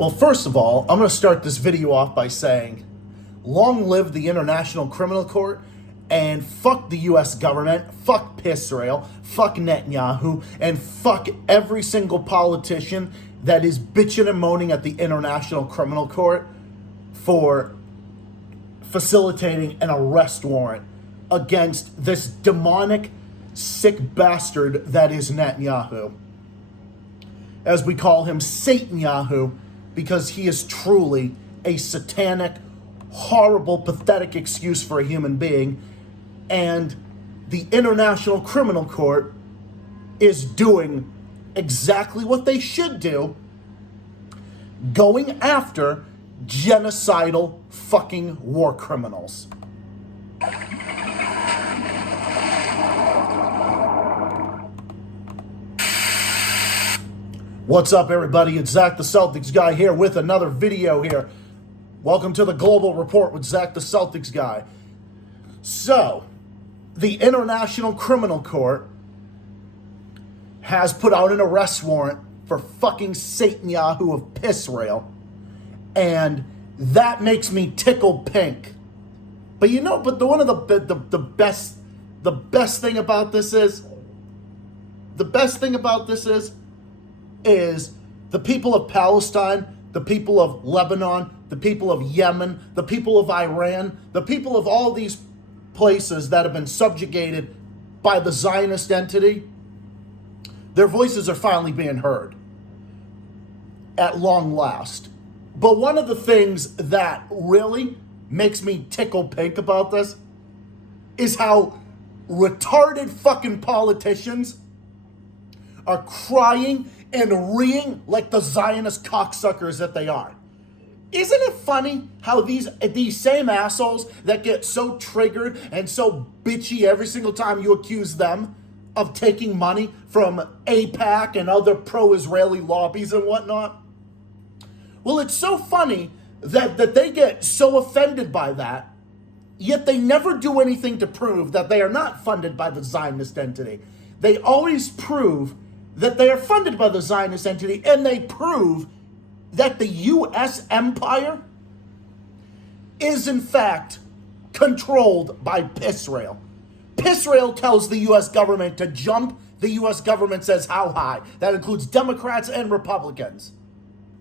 Well, first of all, I'm going to start this video off by saying, long live the International Criminal Court, and fuck the U.S. government, fuck Israel, fuck Netanyahu, and fuck every single politician that is bitching and moaning at the International Criminal Court for facilitating an arrest warrant against this demonic, sick bastard that is Netanyahu. As we call him, SATANYAHU, because he is truly a satanic, horrible, pathetic excuse for a human being. And the International Criminal Court is doing exactly what they should do, going after genocidal fucking war criminals. What's up, everybody? It's Zach the Celtics guy here with another video here. Welcome to the Global Report with Zach the Celtics guy. So, the International Criminal Court has put out an arrest warrant for fucking SATANYAHU of Israel, and that makes me tickle pink. But you know, one of the best thing about this is the people of Palestine, the people of Lebanon, the people of Yemen, the people of Iran, the people of all these places that have been subjugated by the Zionist entity, their voices are finally being heard at long last. But one of the things that really makes me tickle pink about this is how retarded fucking politicians are crying and reeing like the Zionist cocksuckers that they are. Isn't it funny how these same assholes that get so triggered and so bitchy every single time you accuse them of taking money from AIPAC and other pro-Israeli lobbies and whatnot? Well, it's so funny that they get so offended by that, yet they never do anything to prove that they are not funded by the Zionist entity. They always prove that they are funded by the Zionist entity, and they prove that the U.S. empire is in fact controlled by Israel. Israel tells the U.S. government to jump. The U.S. government says how high. That includes Democrats and Republicans.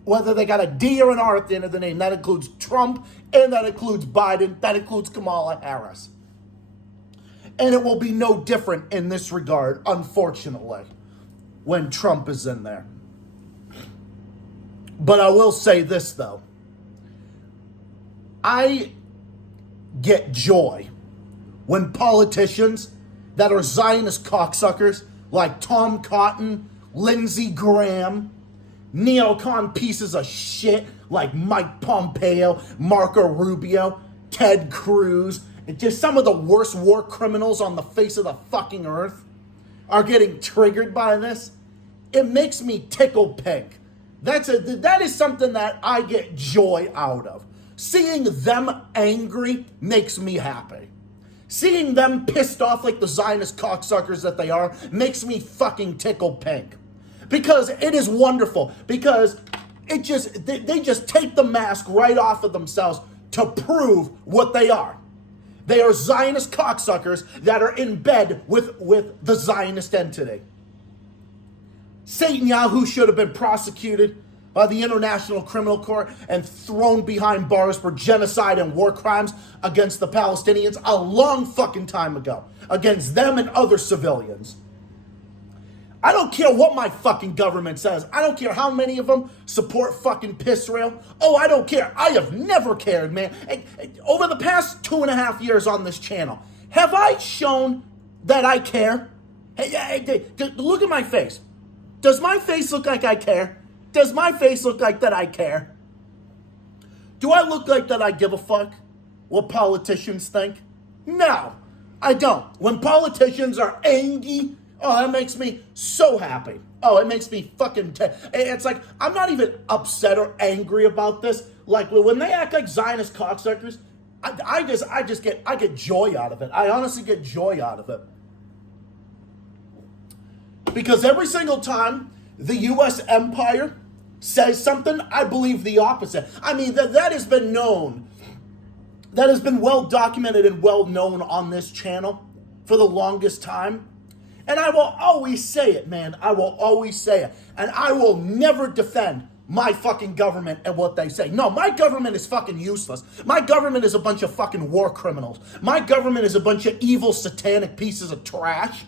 Whether they got a D or an R at the end of the name, that includes Trump, and that includes Biden, that includes Kamala Harris. And it will be no different in this regard, unfortunately, when Trump is in there. But I will say this, though. I get joy when politicians that are Zionist cocksuckers like Tom Cotton, Lindsey Graham, neocon pieces of shit like Mike Pompeo, Marco Rubio, Ted Cruz, and just some of the worst war criminals on the face of the fucking earth are getting triggered by this. It makes me tickle pink. That is something that I get joy out of. Seeing them angry makes me happy. Seeing them pissed off like the Zionist cocksuckers that they are makes me fucking tickle pink. Because it is wonderful. Because they just take the mask right off of themselves to prove what they are. They are Zionist cocksuckers that are in bed with the Zionist entity. SATANYAHU should have been prosecuted by the International Criminal Court and thrown behind bars for genocide and war crimes against the Palestinians a long fucking time ago. Against them and other civilians. I don't care what my fucking government says. I don't care how many of them support fucking Israel. Oh, I don't care. I have never cared, man. Over the past 2.5 years on this channel, have I shown that I care? Hey, look at my face. Does my face look like I care? Does my face look like that I care? Do I look like that I give a fuck what politicians think? No, I don't. When politicians are angry, oh, that makes me so happy. Oh, it makes me fucking... It's like, I'm not even upset or angry about this. Like, when they act like Zionist cocksuckers, I get joy out of it. I honestly get joy out of it. Because every single time the U.S. empire says something, I believe the opposite. I mean, that has been known. That has been well documented and well known on this channel for the longest time. And I will always say it, man. I will always say it. And I will never defend my fucking government and what they say. No, my government is fucking useless. My government is a bunch of fucking war criminals. My government is a bunch of evil, satanic pieces of trash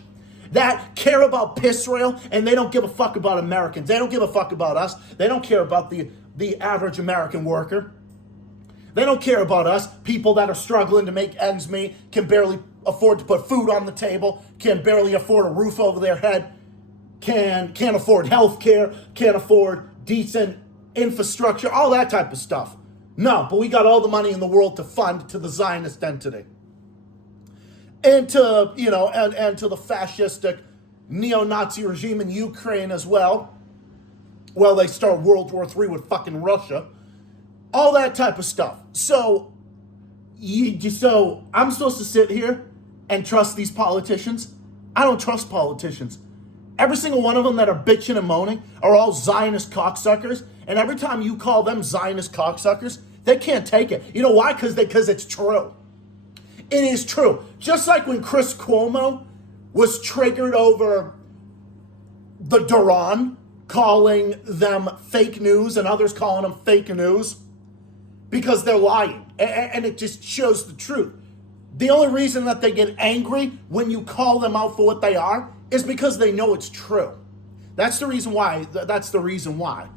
that care about Israel, and they don't give a fuck about Americans. They don't give a fuck about us. They don't care about the average American worker. They don't care about us, people that are struggling to make ends meet, can barely afford to put food on the table, can barely afford a roof over their head, can't afford health care, can't afford decent infrastructure, all that type of stuff. No, but we got all the money in the world to fund to the Zionist entity. And to, and to the fascistic neo-Nazi regime in Ukraine as well. Well, they start World War III with fucking Russia. All that type of stuff. So I'm supposed to sit here and trust these politicians? I don't trust politicians. Every single one of them that are bitching and moaning are all Zionist cocksuckers. And every time you call them Zionist cocksuckers, they can't take it. You know why? Because it's true. It is true. Just like when Chris Cuomo was triggered over the Duran calling them fake news and others calling them fake news because they're lying. And it just shows the truth. The only reason that they get angry when you call them out for what they are is because they know it's true. That's the reason why.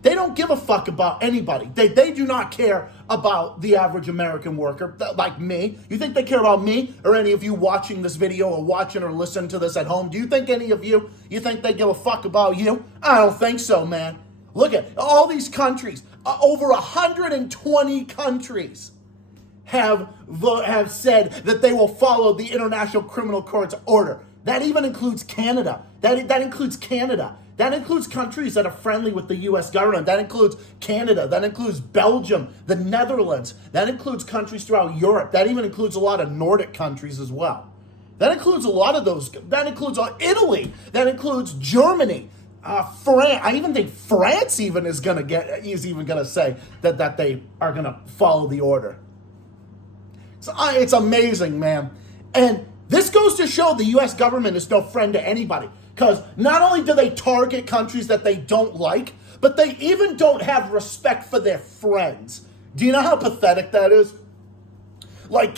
They don't give a fuck about anybody. They do not care about the average American worker, like me. You think they care about me or any of you watching this video or watching or listening to this at home? Do you think any of you think they give a fuck about you? I don't think so, man. Look at all these countries. Over 120 countries have said that they will follow the International Criminal Court's order. That even includes Canada. That includes Canada. That includes countries that are friendly with the U.S. government. That includes Canada. That includes Belgium, the Netherlands. That includes countries throughout Europe. That even includes a lot of Nordic countries as well. That includes a lot of those. That includes Italy. That includes Germany. France. I even think France is even gonna say that they are gonna follow the order. So it's amazing, man. And this goes to show the U.S. government is no friend to anybody. Because not only do they target countries that they don't like, but they even don't have respect for their friends. Do you know how pathetic that is? Like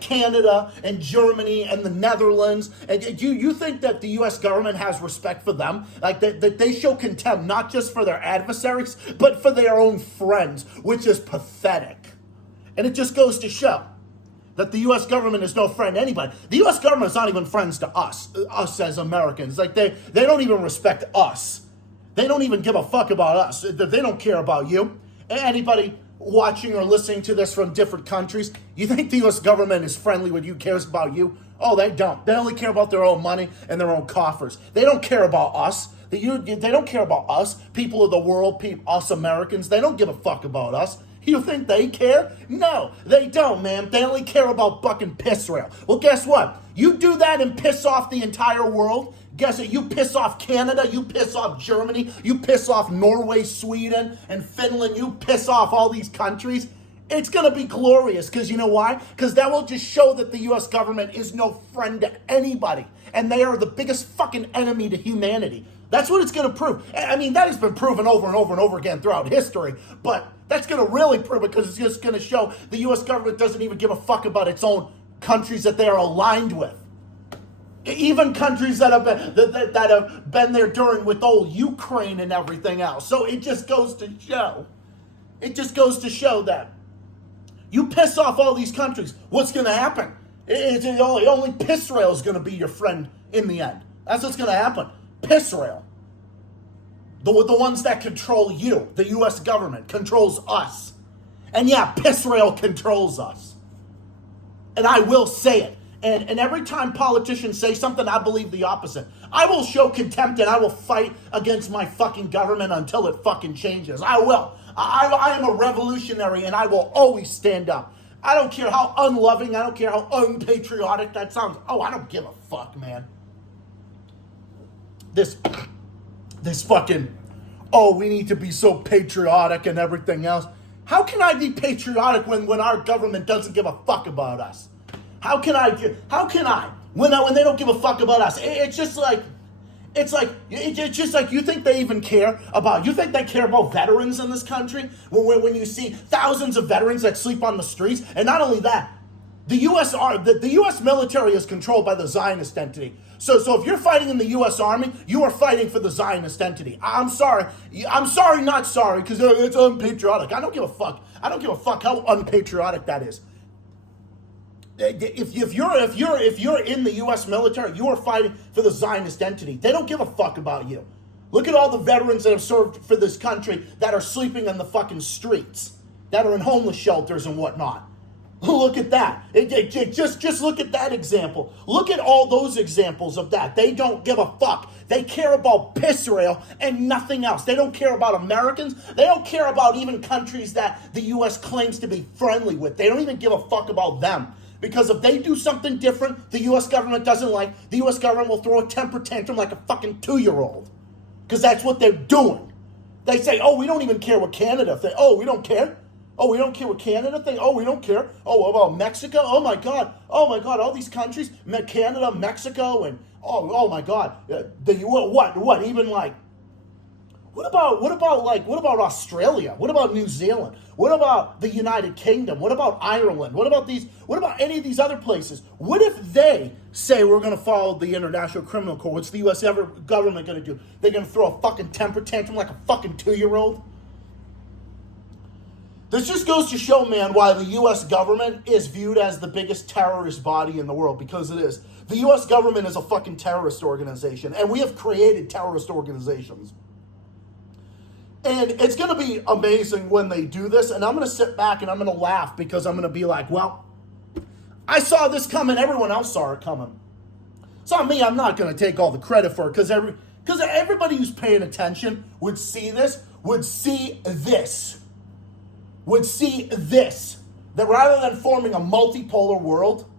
Canada and Germany and the Netherlands. And you think that the U.S. government has respect for them? Like that they show contempt not just for their adversaries, but for their own friends, which is pathetic. And it just goes to show that the U.S. government is no friend to anybody. The U.S. government is not even friends to us as Americans. Like they don't even respect us. They don't even give a fuck about us. They don't care about you. Anybody watching or listening to this from different countries, you think the U.S. government is friendly with you, cares about you? Oh, they don't. They only care about their own money and their own coffers. They don't care about us. They don't care about us, people of the world, us Americans. They don't give a fuck about us. You think they care? No, they don't, man. They only care about fucking Israel. Well, guess what? You do that and piss off the entire world. Guess what? You piss off Canada. You piss off Germany. You piss off Norway, Sweden, and Finland. You piss off all these countries. It's going to be glorious because you know why? Because that will just show that the U.S. government is no friend to anybody. And they are the biggest fucking enemy to humanity. That's what it's going to prove. I mean, that has been proven over and over and over again throughout history. But that's going to really prove it because it's just going to show the U.S. government doesn't even give a fuck about its own countries that they are aligned with. Even countries that have been there during with old Ukraine and everything else. So it just goes to show. It just goes to show that you piss off all these countries, what's going to happen? Only Israel is going to be your friend in the end. That's what's going to happen. Israel. The ones that control you, the U.S. government, controls us. And yeah, Israel controls us. And I will say it. And every time politicians say something, I believe the opposite. I will show contempt and I will fight against my fucking government until it fucking changes. I will. I am a revolutionary and I will always stand up. I don't care how unloving, I don't care how unpatriotic that sounds. Oh, I don't give a fuck, man. This fucking oh, we need to be so patriotic and everything else. How can I be patriotic when our government doesn't give a fuck about us? How can I when they don't give a fuck about us? It's just like you think they even care about, you think they care about veterans in this country? When you see thousands of veterans that sleep on the streets, and not only that, the U.S. military is controlled by the Zionist entity. So if you're fighting in the U.S. Army, you are fighting for the Zionist entity. I'm sorry, not sorry, because it's unpatriotic. I don't give a fuck. I don't give a fuck how unpatriotic that is. If you're in the U.S. military, you are fighting for the Zionist entity. They don't give a fuck about you. Look at all the veterans that have served for this country that are sleeping on the fucking streets, that are in homeless shelters and whatnot. Look at that. Just look at that example. Look at all those examples of that. They don't give a fuck. They care about Israel and nothing else. They don't care about Americans. They don't care about even countries that the U.S. claims to be friendly with. They don't even give a fuck about them. Because if they do something different the U.S. government doesn't like, the U.S. government will throw a temper tantrum like a fucking 2-year-old. Because that's what they're doing. They say, oh, we don't even care what Canada thinks. Oh, we don't care? Oh, we don't care what Canada thinks? Oh, we don't care? Oh, about Mexico? Oh, my God, all these countries, Canada, Mexico, and, oh my God. What? Even like, what about Australia? What about New Zealand? What about the United Kingdom? What about Ireland? What about any of these other places? What if they say we're going to follow the International Criminal Court? What's the U.S. government going to do? They're going to throw a fucking temper tantrum like a fucking 2-year-old? This just goes to show, man, why the U.S. government is viewed as the biggest terrorist body in the world, because it is. The U.S. government is a fucking terrorist organization, and we have created terrorist organizations. And it's going to be amazing when they do this, and I'm going to sit back and I'm going to laugh, because I'm going to be like, well, I saw this coming, everyone else saw it coming. It's not me, I'm not going to take all the credit for it, because everybody who's paying attention would see this, that rather than forming a multipolar world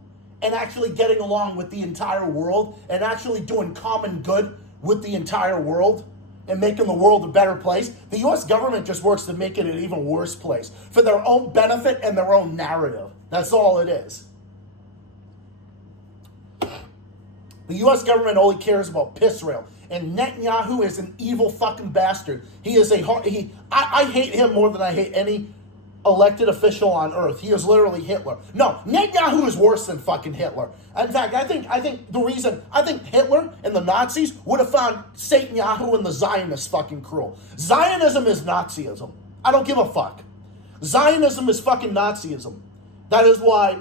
and actually getting along with the entire world and actually doing common good with the entire world and making the world a better place, the U.S. government just works to make it an even worse place for their own benefit and their own narrative. That's all it is. The U.S. government only cares about Israel. And Netanyahu is an evil fucking bastard. He is I hate him more than I hate any elected official on earth. He is literally Hitler. No, Netanyahu is worse than fucking Hitler. In fact, I think Hitler and the Nazis would have found SATANYAHU and the Zionists fucking cruel. Zionism is Nazism. I don't give a fuck. Zionism is fucking Nazism. That is why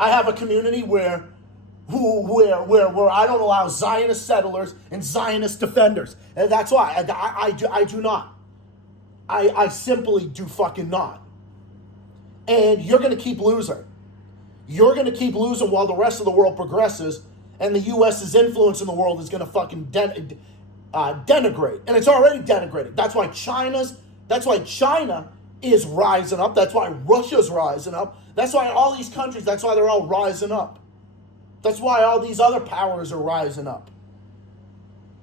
I have a community where I don't allow Zionist settlers and Zionist defenders. And that's why I do not. I simply do fucking not. And you're going to keep losing. You're going to keep losing while the rest of the world progresses, and the U.S.'s influence in the world is going to fucking denigrate. And it's already denigrated. That's why China is rising up. That's why Russia's rising up. That's why all these countries, that's why they're all rising up. That's why all these other powers are rising up.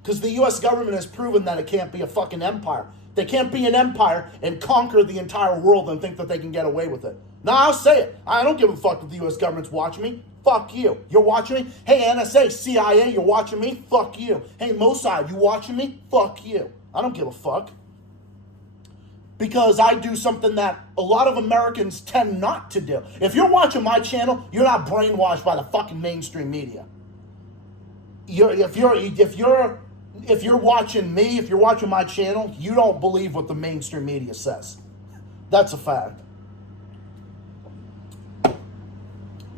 Because the U.S. government has proven that it can't be a fucking empire. They can't be an empire and conquer the entire world and think that they can get away with it. Now, I'll say it. I don't give a fuck if the U.S. government's watching me. Fuck you. You're watching me? Hey, NSA, CIA, you're watching me? Fuck you. Hey, Mossad, you watching me? Fuck you. I don't give a fuck. Because I do something that a lot of Americans tend not to do. If you're watching my channel, you're not brainwashed by the fucking mainstream media. If you're watching me, if you're watching my channel, you don't believe what the mainstream media says. That's a fact.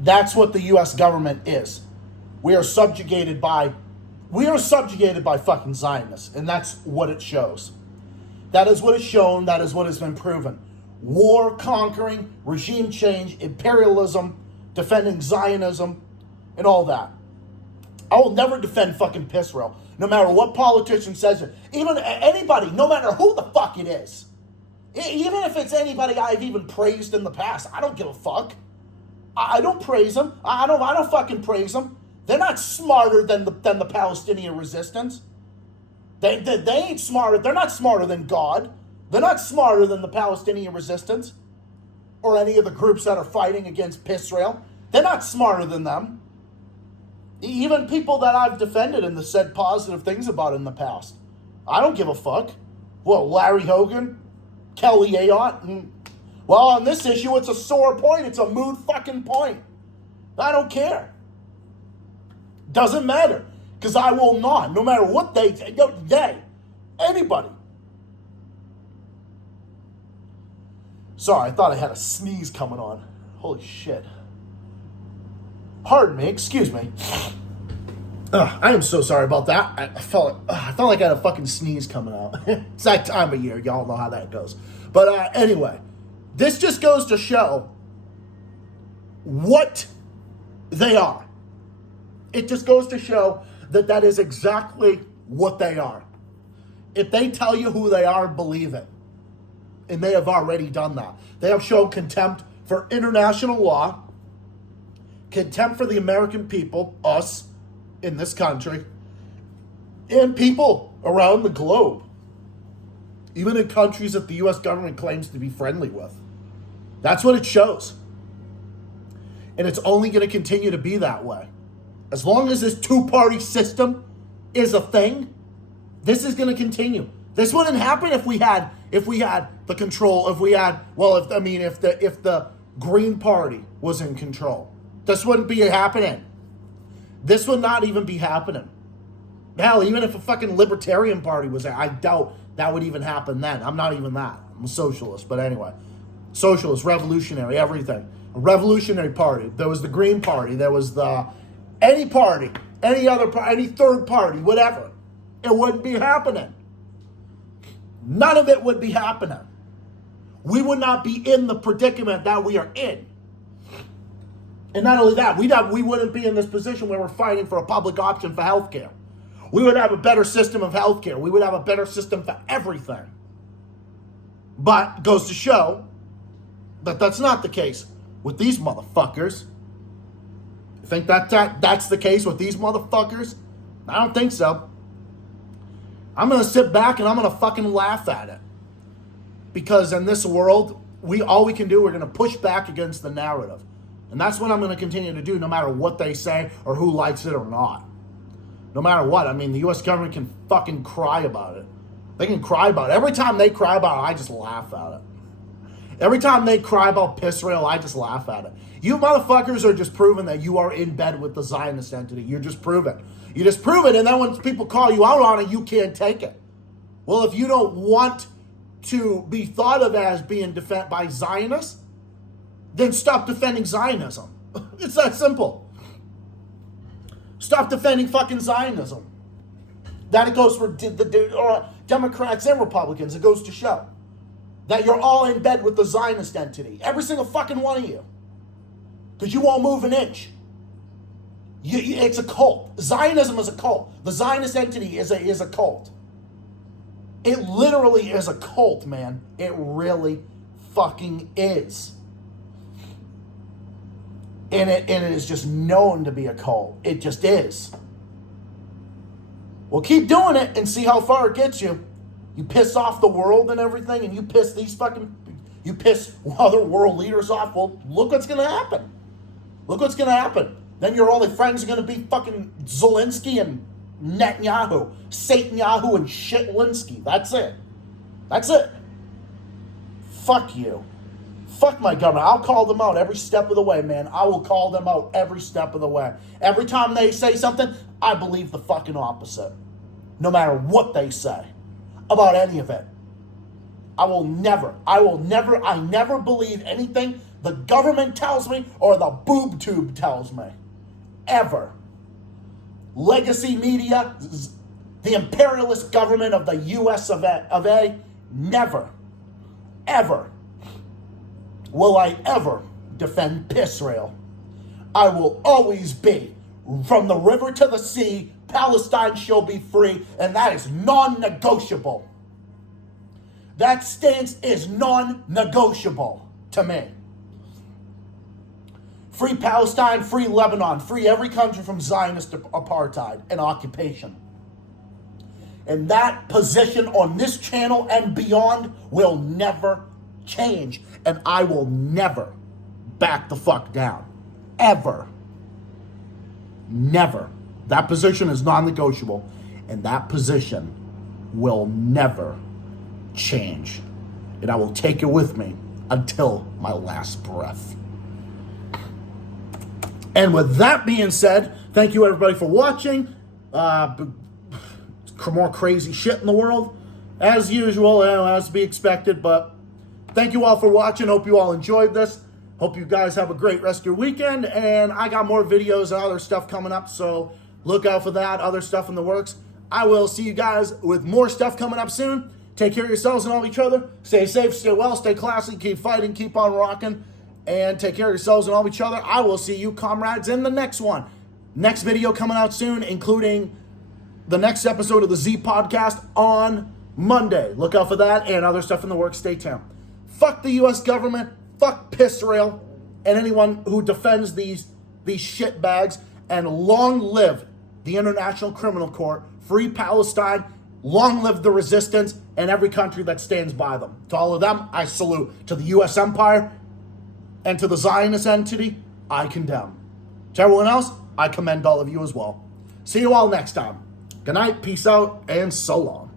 That's what the U.S. government is. We are subjugated by fucking Zionists, and that's what it shows. That is what is shown. That is what has been proven. War, conquering, regime change, imperialism, defending Zionism, and all that. I will never defend fucking Israel, no matter what politician says it. Even anybody, no matter who the fuck it is. Even if it's anybody I've even praised in the past, I don't give a fuck. I don't praise them. I don't fucking praise them. They're not smarter than the Palestinian resistance. They ain't smarter. They're not smarter than God. They're not smarter than the Palestinian resistance or any of the groups that are fighting against Israel. They're not smarter than them. Even people that I've defended and said positive things about in the past. I don't give a fuck. Well, Larry Hogan, Kelly Ayotte. Well, on this issue, it's a sore point. It's a mood fucking point. I don't care. Doesn't matter. Because I will not, no matter what they, anybody. Sorry, I thought I had a sneeze coming on. Holy shit. Pardon me, excuse me. I am so sorry about that. I felt like I had a fucking sneeze coming out. It's that time of year. Y'all know how that goes. But anyway, this just goes to show what they are. It just goes to show that is exactly what they are. If they tell you who they are, believe it. And they have already done that. They have shown contempt for international law, contempt for the American people, us in this country, and people around the globe, even in countries that the U.S. government claims to be friendly with. That's what it shows. And it's only going to continue to be that way. As long as this two-party system is a thing, this is going to continue. This wouldn't happen if we had the control, if the Green Party was in control. This wouldn't be happening. This would not even be happening. Hell, even if a fucking Libertarian Party was there, I doubt that would even happen then. I'm not even that. I'm a socialist, but anyway. Socialist, revolutionary, everything. A revolutionary party. There was the Green Party. There was any party, any other party, any third party, whatever. It wouldn't be happening. None of it would be happening. We would not be in the predicament that we are in. And not only that, we wouldn't be in this position where we're fighting for a public option for healthcare. We would have a better system of healthcare. We would have a better system for everything. But it goes to show that that's not the case with these motherfuckers. You think that's the case with these motherfuckers? I don't think so. I'm going to sit back and I'm going to fucking laugh at it. Because in this world, all we can do, we're going to push back against the narrative. And that's what I'm going to continue to do no matter what they say or who likes it or not. No matter what. I mean, the U.S. government can fucking cry about it. They can cry about it. Every time they cry about it, I just laugh at it. Every time they cry about Israel, I just laugh at it. You motherfuckers are just proving that you are in bed with the Zionist entity. You're just proving. You just prove it, and then when people call you out on it, you can't take it. Well, if you don't want to be thought of as being defended by Zionists, then stop defending Zionism. It's that simple. Stop defending fucking Zionism. That it goes for the Democrats and Republicans. It goes to show that you're all in bed with the Zionist entity. Every single fucking one of you. Because you won't move an inch. It's a cult. Zionism is a cult. The Zionist entity is a cult. It literally is a cult, man. It really fucking is. And it is just known to be a cult. It just is. Well, keep doing it and see how far it gets you. You piss off the world and everything, and you piss other world leaders off. Well, look what's going to happen. Look what's going to happen. Then your only friends are going to be fucking Zelensky and Netanyahu, Satanyahu and Shitlinsky. That's it. That's it. Fuck you. Fuck my government. I'll call them out every step of the way, man. I will call them out every step of the way. Every time they say something, I believe the fucking opposite. No matter what they say about any of it. I never believe anything the government tells me or the boob tube tells me. Ever. Legacy media, the imperialist government of the US of A, never, ever will I ever defend Israel. I will always be, from the river to the sea, Palestine shall be free, and that is non-negotiable. That stance is non-negotiable to me. Free Palestine, free Lebanon, free every country from Zionist apartheid and occupation. And that position on this channel and beyond will never change. And I will never back the fuck down. Ever. Never. That position is non-negotiable. And that position will never change. And I will take it with me until my last breath. And with that being said, thank you everybody for watching. More crazy shit in the world, as usual, as to be expected. But thank you all for watching. Hope you all enjoyed this. Hope you guys have a great rest of your weekend. And I got more videos and other stuff coming up, so look out for that. Other stuff in the works. I will see you guys with more stuff coming up soon. Take care of yourselves and all each other. Stay safe, stay well, stay classy, keep fighting, keep on rocking, and take care of yourselves and all each other. I will see you, comrades, in the next one. Next video coming out soon, including the next episode of the Z Podcast on Monday. Look out for that and other stuff in the works. Stay tuned. Fuck the U.S. government. Fuck Israel and anyone who defends these shitbags. And long live the International Criminal Court. Free Palestine. Long live the resistance and every country that stands by them. To all of them, I salute. To the U.S. empire and to the Zionist entity, I condemn. To everyone else, I commend all of you as well. See you all next time. Good night, peace out, and so long.